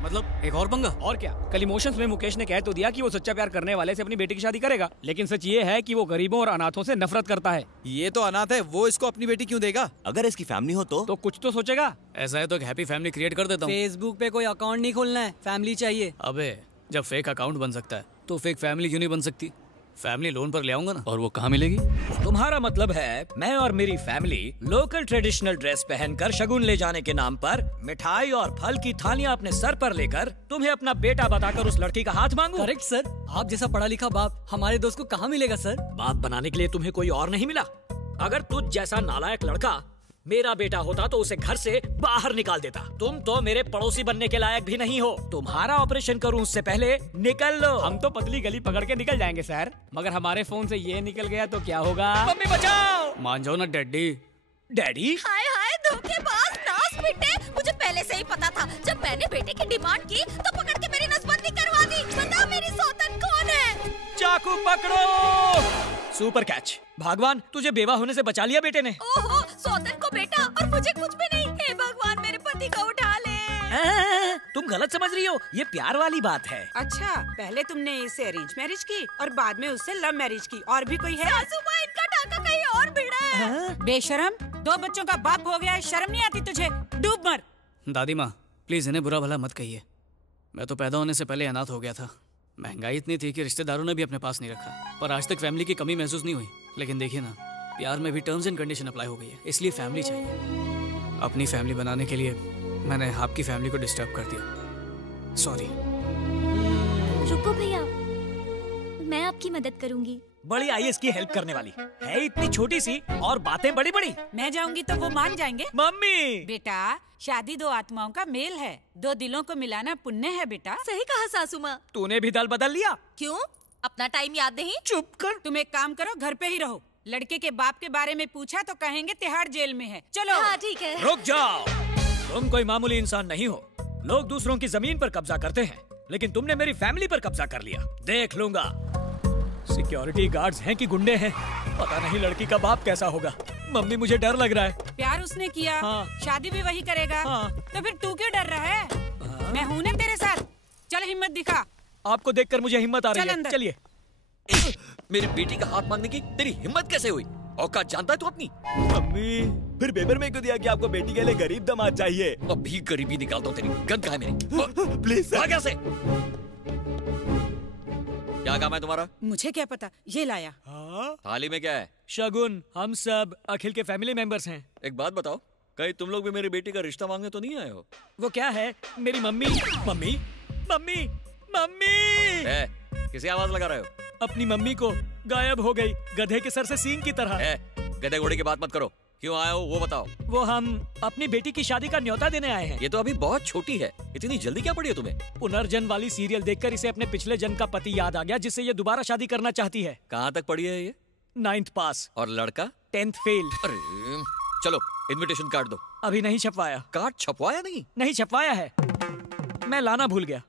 मतलब एक और पंगा? और क्या, कल इमोशंस में मुकेश ने कह तो दिया कि वो सच्चा प्यार करने वाले से अपनी बेटी की शादी करेगा, लेकिन सच ये है कि वो गरीबों और अनाथों से नफरत करता है। ये तो अनाथ है, वो इसको अपनी बेटी क्यों देगा? अगर इसकी फैमिली हो तो कुछ तो सोचेगा। ऐसा है तो एक हैप्पी फैमिली क्रिएट कर देता हूँ। फेसबुक पे कोई अकाउंट नहीं खोलना है, फैमिली चाहिए। अबे जब फेक अकाउंट बन सकता है तो फेक फैमिली क्यों नहीं बन सकती? फैमिली लोन पर ले आऊंगा ना। और वो कहाँ मिलेगी? तुम्हारा मतलब है मैं और मेरी फैमिली लोकल ट्रेडिशनल ड्रेस पहनकर शगुन ले जाने के नाम पर मिठाई और फल की थालियां अपने सर पर लेकर तुम्हें अपना बेटा बताकर उस लड़की का हाथ मांगू? करेक्ट सर, आप जैसा पढ़ा लिखा बाप हमारे दोस्त को कहाँ मिलेगा सर? बाप बनाने के लिए तुम्हें कोई और नहीं मिला? अगर तुझ जैसा नालायक लड़का मेरा बेटा होता तो उसे घर से बाहर निकाल देता। तुम तो मेरे पड़ोसी बनने के लायक भी नहीं हो। तुम्हारा ऑपरेशन करूं उससे पहले निकल लो। हम तो पतली गली पकड़ के निकल जाएंगे सर, मगर हमारे फोन से ये निकल गया तो क्या होगा? मम्मी बचाओ। मान जाओ ना डैडी। डैडी? हाय हाय धोखेबाज नास बेटे, मुझे पहले से ही पता था। जब मैंने बेटे की डिमांड की तो पकड़ के मेरी नसबंदी करवा दी। बता मेरी सौतन कौन है? चाकू पकड़ो। Super catch. भगवान तुझे बेवा होने से बचा लिया बेटे ने। ओहो, सौतन को बेटा और मुझे कुछ भी नहीं। हे भगवान मेरे पति को उठा ले। तुम गलत समझ रही हो, ये प्यार वाली बात है। अच्छा, पहले तुमने इससे अरेंज मैरिज की और बाद में उससे लव मैरिज की। और भी कोई है? सासू माँ, इनका टाका कहीं और भिड़ा है। बेशरम, 2 बच्चों का बाप हो गया है, शर्म नहीं आती तुझे? डूब मर। दादी माँ प्लीज इन्हें बुरा भला मत कहिए। मैं तो पैदा होने से पहले अनाथ हो गया था। महंगाई इतनी थी कि रिश्तेदारों ने भी अपने पास नहीं रखा, पर आज तक फैमिली की कमी महसूस नहीं हुई। लेकिन देखिए ना, प्यार में भी टर्म्स एंड कंडीशन अप्लाई हो गई है, इसलिए फैमिली चाहिए। अपनी फैमिली बनाने के लिए मैंने आपकी फैमिली को डिस्टर्ब कर दिया, सॉरी। रुको भैया, मैं आपकी मदद करूंगी। बड़ी आईएएस की हेल्प करने वाली है, इतनी छोटी सी और बातें बड़ी बड़ी। मैं जाऊंगी तो वो मान जाएंगे। मम्मी बेटा, शादी 2 आत्माओं का मेल है, 2 दिलों को मिलाना पुण्य है बेटा। सही कहा सासू माँ। तूने भी दल बदल लिया। क्यों? अपना टाइम याद नहीं? चुप कर। तुम एक काम करो, घर पे ही रहो। लड़के के बाप के बारे में पूछा तो कहेंगे तिहाड़ जेल में है। चलो। हाँ ठीक है। रुक जाओ, तुम कोई मामूली इंसान नहीं हो। लोग दूसरों की जमीन पर कब्जा करते हैं, लेकिन तुमने मेरी फैमिली पर कब्जा कर लिया। देख लूंगा। सिक्योरिटी गार्ड्स हैं कि गुंडे हैं, पता नहीं लड़की का बाप कैसा होगा। मम्मी मुझे डर लग रहा है। प्यार उसने किया, हाँ। शादी भी वही करेगा, हाँ। तो फिर तू क्यों डर रहा है? हाँ। मैं हूं ना तेरे साथ। चल हिम्मत दिखा। आपको देखकर मुझे हिम्मत आ रही है। चलिए। मेरी बेटी का हाथ मांगने की तेरी हिम्मत कैसे हुई? औकात जानता है तू अपनी? मम्मी फिर पेपर में क्यों दिया कि आपको बेटी के लिए गरीब दामाद चाहिए? अभी गरीबी निकालता हूँ तेरी। गन कहाँ है मेरी? प्लीज भाग यहाँ से। क्या काम है तुम्हारा? मुझे क्या पता, ये लाया। थाली में क्या है? शगुन, हम सब अखिल के फैमिली मेंबर्स हैं। एक बात बताओ, कहीं तुम लोग भी मेरी बेटी का रिश्ता मांगने तो नहीं आए हो? वो क्या है? मेरी मम्मी। Mummy mummy mummy. किसी आवाज लगा रहे हो? अपनी मम्मी को गायब हो गई, गधे के सर से सींग की तरह। गधे घोड़े की बात मत करो। क्यों आए हो वो बताओ। वो हम अपनी बेटी की शादी का न्योता देने आए हैं। ये तो अभी बहुत छोटी है, इतनी जल्दी क्या पड़ी है तुम्हें? पुनर्जन्म वाली सीरियल देखकर इसे अपने पिछले जन्म का पति याद आ गया, जिससे ये दोबारा शादी करना चाहती है। कहाँ तक पढ़ी है ये? 9th पास। और लड़का? 10th fail. अरे चलो इनविटेशन कार्ड दो। अभी नहीं छपवाया। कार्ड छपवाया नहीं? नहीं छपवाया है, मैं लाना भूल गया।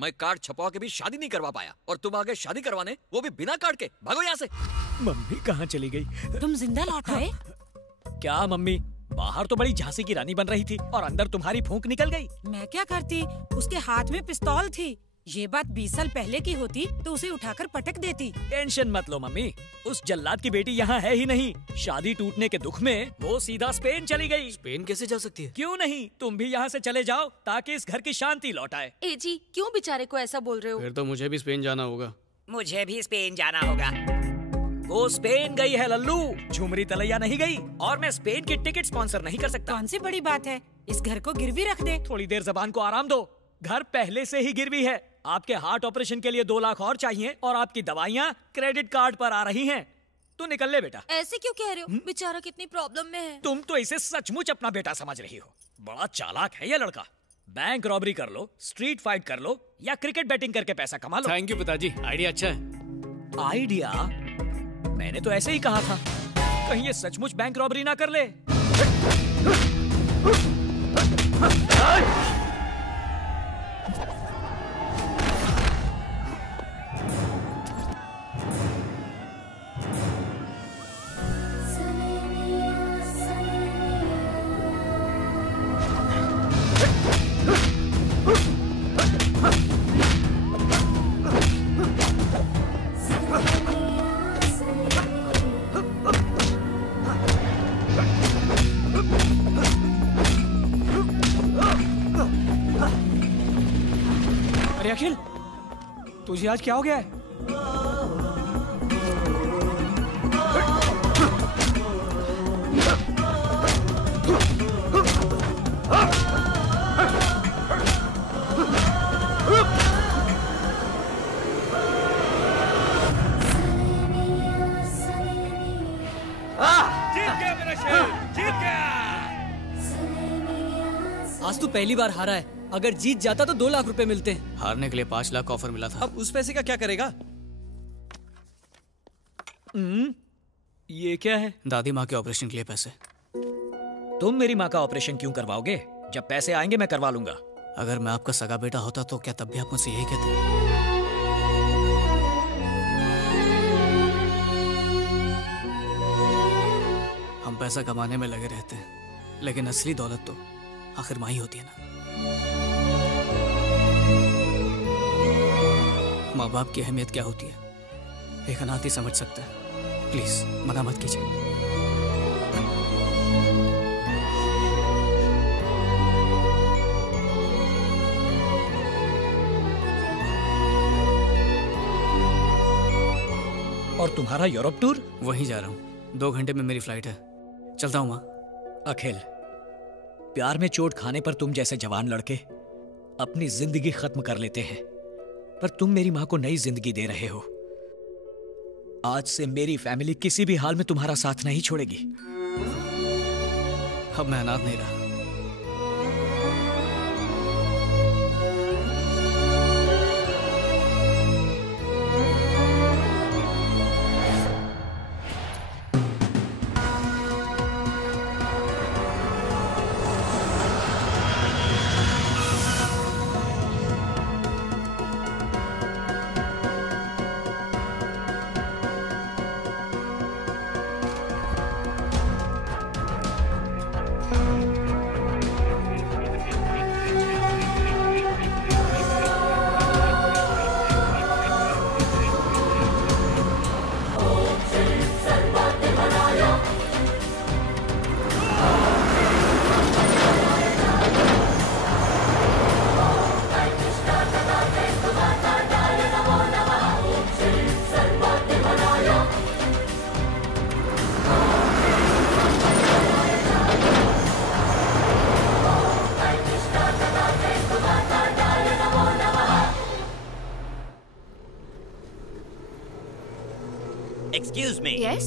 मैं कार्ड छपवा के भी शादी नहीं करवा पाया और तुम आगे शादी करवाने, वो भी बिना कार्ड के। भागो यहाँ से। मम्मी कहाँ चली गई? तुम जिंदा लौट आए? क्या मम्मी, बाहर तो बड़ी झांसी की रानी बन रही थी और अंदर तुम्हारी फूंक निकल गई। मैं क्या करती, उसके हाथ में पिस्तौल थी। ये बात 20 साल पहले की होती तो उसे उठाकर पटक देती। टेंशन मत लो मम्मी, उस जल्लाद की बेटी यहाँ है ही नहीं। शादी टूटने के दुख में वो सीधा स्पेन चली गई। स्पेन कैसे जा सकती है? क्यों नहीं, तुम भी यहाँ से चले जाओ ताकि इस घर की शांति लौट आए। ए जी, क्यों बेचारे को ऐसा बोल रहे हो? फिर तो मुझे भी स्पेन जाना होगा। मुझे भी स्पेन जाना होगा। वो स्पेन गई है लल्लू, झुमरी तलैया नहीं गई। और मैं स्पेन की टिकट स्पॉन्सर नहीं कर सकता। कौन सी बड़ी बात है, इस घर को गिरवी रख दे। थोड़ी देर जबान को आराम दो, घर पहले से ही गिरवी है। आपके हार्ट ऑपरेशन के लिए 2 लाख और चाहिए और आपकी दवाइयाँ क्रेडिट कार्ड पर आ रही हैं। तू निकल ले बेटा। ऐसे क्यों कह रहे हो? बेचारा कितनी प्रॉब्लम में है। तुम तो इसे सचमुच अपना बेटा समझ रही हो। बड़ा चालाक है ये लड़का। बैंक रॉबरी कर लो, स्ट्रीट फाइट कर लो या क्रिकेट बैटिंग करके पैसा कमा लो। थैंक यू पिताजी, आइडिया अच्छा है। आइडिया? मैंने तो ऐसे ही कहा था, कहीं ये सचमुच बैंक रॉबरी ना कर ले। अरे अखिल, तुझे आज क्या हो गया है? आज तू पहली बार हारा है, अगर जीत जाता तो 2 लाख रुपए मिलते हैं। हारने के लिए 5 लाख का ऑफर मिला था। अब उस पैसे का क्या करेगा? ये क्या है? दादी माँ के ऑपरेशन के लिए पैसे। तुम मेरी माँ का ऑपरेशन क्यों करवाओगे? जब पैसे आएंगे मैं करवा लूंगा। अगर मैं आपका सगा बेटा होता तो क्या तब भी आप मुझसे यही कहते? हम पैसा कमाने में लगे रहते हैं, लेकिन असली दौलत तो आखिर माँ ही होती है ना। माँ बाप की अहमियत क्या होती है एक अनाथ ही समझ सकता है। प्लीज मना मत कीजिए। और तुम्हारा यूरोप टूर? वहीं जा रहा हूँ, 2 घंटे में मेरी फ्लाइट है। चलता हूँ माँ। अखिल, प्यार में चोट खाने पर तुम जैसे जवान लड़के अपनी जिंदगी खत्म कर लेते हैं, पर तुम मेरी माँ को नई जिंदगी दे रहे हो। आज से मेरी फैमिली किसी भी हाल में तुम्हारा साथ नहीं छोड़ेगी। अब मैं अनाथ नहीं रहा। Excuse me. Yes?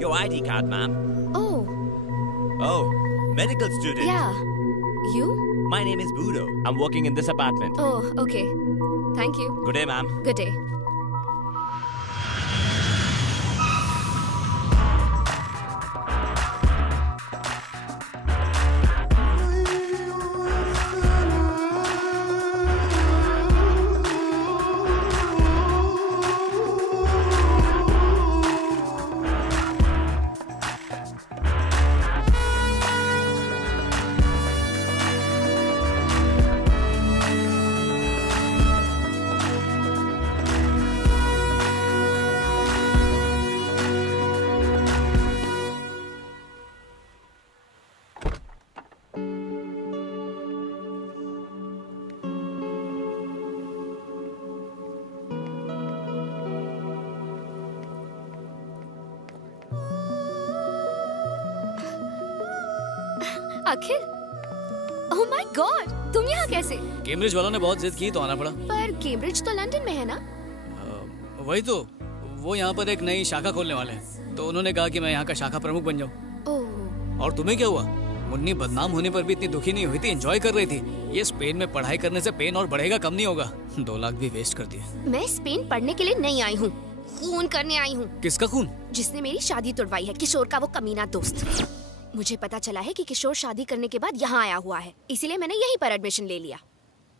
Your ID card, ma'am. Oh, Oh, medical student. yeah. You? My name is Budo. I'm working in this apartment. Oh, okay. Thank you. Good day, ma'am. Good day. Akhil, oh my God, तुम यहाँ कैसे? Cambridge वालों ने बहुत जिद की तो आना पड़ा। पर कैम्ब्रिज तो लंदन में है ना? वही तो, वो यहाँ पर एक नई शाखा खोलने वाले हैं, तो उन्होंने कहा कि मैं यहाँ का शाखा प्रमुख बन जाऊँ। ओह। और तुम्हें क्या हुआ? मुन्नी बदनाम होने पर भी इतनी दुखी नहीं हुई थी, एंजॉय कर रही थी। ये स्पेन में पढ़ाई करने से पेन और बढ़ेगा, कम नहीं होगा। 2 लाख भी वेस्ट कर दिए। मैं स्पेन पढ़ने के लिए नहीं आई हूँ, खून करने आई हूँ। किसका खून? जिसने मेरी शादी तुड़वाई है, किशोर का वो कमीना दोस्त। मुझे पता चला है कि किशोर शादी करने के बाद यहाँ आया हुआ है, इसीलिए मैंने यहीं पर एडमिशन ले लिया।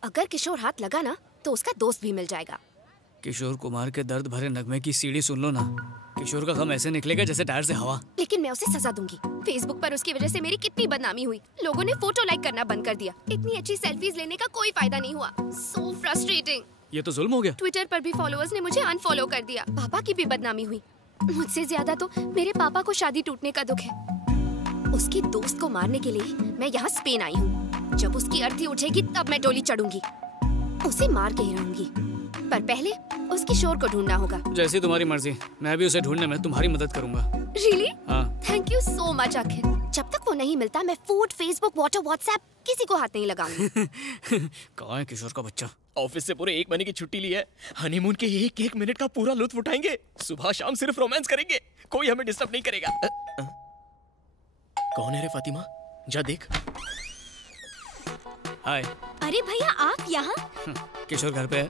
अगर किशोर हाथ लगा ना तो उसका दोस्त भी मिल जाएगा। किशोर कुमार के दर्द भरे नगमे की सीढ़ी सुन लो ना। किशोर का गम ऐसे निकलेगा जैसे टायर से हवा। लेकिन मैं उसे सजा दूंगी। फेसबुक पर उसकी वजह से मेरी कितनी बदनामी हुई। लोगों ने फोटो लाइक करना बंद कर दिया। इतनी अच्छी सेल्फीज लेने का कोई फायदा नहीं हुआ। So frustrating. ये तो जुल्म हो गया। ट्विटर पर भी फॉलोअर्स ने मुझे अनफॉलो कर दिया। पापा की भी बदनामी हुई। मुझसे ज्यादा तो मेरे पापा को शादी टूटने का दुख है। उसके दोस्त को मारने के लिए मैं यहाँ स्पेन आई हूँ। जब उसकी अर्थी उठेगी तब मैं डोली चढ़ूंगी। उसे मार के ही रहूंगी, पर पहले उस किशोर को ढूंढना होगा। जैसी तुम्हारी मर्जी, मैं भी उसे ढूंढने में तुम्हारी मदद करूंगा। रियली? हाँ। थैंक यू सो मच अखिल। जब तक वो नहीं मिलता मैं फूड, फेसबुक, व्हाट्सएप किसी को हाथ नहीं लगाऊंगी। कहाँ है किशोर का बच्चा? ऑफिस से पूरे 1 महीने की छुट्टी ली है। हनीमून के 1-1 मिनट का पूरा लुत्फ उठाएंगे। सुबह शाम सिर्फ रोमांस करेंगे, कोई हमें डिस्टर्ब नहीं करेगा। कौन है रे फातिमा? जा देख। हाय। अरे भैया आप यहाँ? किशोर घर पे है।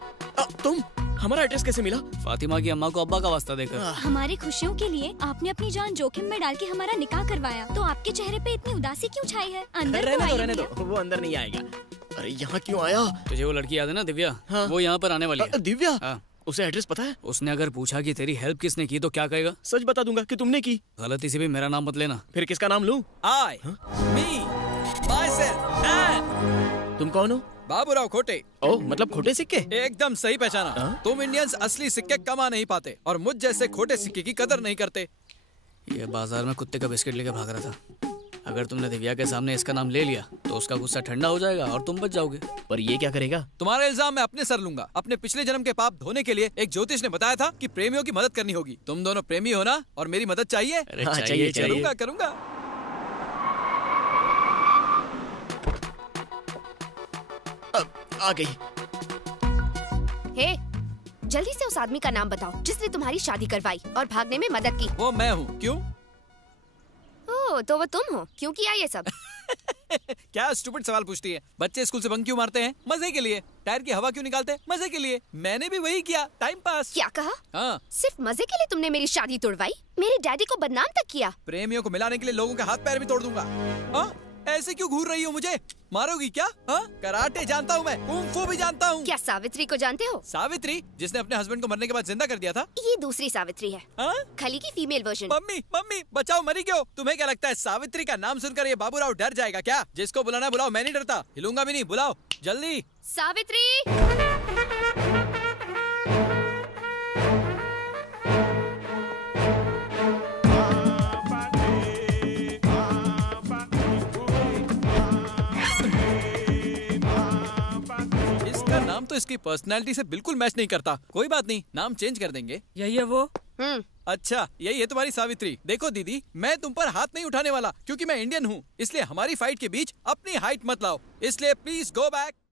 तुम हमारा एड्रेस कैसे मिला? फातिमा की अम्मा को अब्बा का वास्ता देकर। हमारी खुशियों के लिए आपने अपनी जान जोखिम में डाल के हमारा निकाह करवाया, तो आपके चेहरे पे इतनी उदासी क्यों छाई है? अंदर तो आइए रहने दो, वो अंदर नहीं आएगा। अरे यहाँ क्यों आया? तुझे वो लड़की याद है ना, दिव्या? हाँ। वो यहाँ पर आने वाली है। दिव्या? हाँ। उसे एड्रेस पता है? उसने अगर पूछा कि तेरी हेल्प किसने की तो क्या कहेगा? सच बता दूंगा कि तुमने की। गलती से भी मेरा नाम मत लेना। फिर किसका नाम लूं? I, me, myself and तुम कौन हो? बाबूराव खोटे। ओह, मतलब खोटे सिक्के? एकदम सही पहचाना। तुम इंडियंस असली सिक्के कमा नहीं पाते और मुझ जैसे खोटे सिक्के की कदर नहीं करते। ये बाजार में कुत्ते का बिस्किट लेके भाग रहा था। अगर तुमने दिव्या के सामने इसका नाम ले लिया तो उसका गुस्सा ठंडा हो जाएगा और तुम बच जाओगे। पर ये क्या करेगा? तुम्हारा इल्जाम मैं अपने सर लूंगा। अपने पिछले जन्म के पाप धोने के लिए एक ज्योतिष ने बताया था कि प्रेमियों की मदद करनी होगी। तुम दोनों प्रेमी हो ना, और मेरी मदद चाहिए? हाँ, चाहिए। करूंगा करूंगा। आ गई। हे, जल्दी से उस आदमी का नाम बताओ जिसने तुम्हारी शादी करवाई और भागने में मदद की। वो मैं हूँ। क्यों? ओह, तो वो तुम हो। क्यों किया ये सब? क्या स्टूपिड सवाल पूछती है? बच्चे स्कूल से बंक क्यों मारते हैं? मजे के लिए। टायर की हवा क्यों निकालते हैं? मजे के लिए। मैंने भी वही किया, टाइम पास। क्या कहा? हाँ। सिर्फ मजे के लिए तुमने मेरी शादी तोड़वाई? मेरे डैडी को बदनाम तक किया। प्रेमियों को मिलाने के लिए लोगों के हाथ पैर भी तोड़ दूंगा। हाँ? ऐसे क्यों घूर रही हो? मुझे मारोगी क्या? हाँ? कराटे जानता हूँ मैं, कुंग फू भी जानता हूँ। क्या सावित्री को जानते हो? सावित्री, जिसने अपने हस्बैंड को मरने के बाद जिंदा कर दिया था? ये दूसरी सावित्री है। हाँ? खली की फीमेल वर्जन। मम्मी मम्मी बचाओ, मरी क्यों? तुम्हें क्या लगता है सावित्री का नाम सुनकर ये बाबूराव डर जाएगा क्या? जिसको बुलाना बुलाओ, मैं नहीं डरता, हिलूंगा भी नहीं। बुलाओ जल्दी। सावित्री! नाम तो इसकी पर्सनालिटी से बिल्कुल मैच नहीं करता। कोई बात नहीं, नाम चेंज कर देंगे। यही है वो? अच्छा, यही है तुम्हारी सावित्री। देखो दीदी, मैं तुम पर हाथ नहीं उठाने वाला क्योंकि मैं इंडियन हूँ, इसलिए हमारी फाइट के बीच अपनी हाइट मत लाओ। इसलिए प्लीज गो बैक।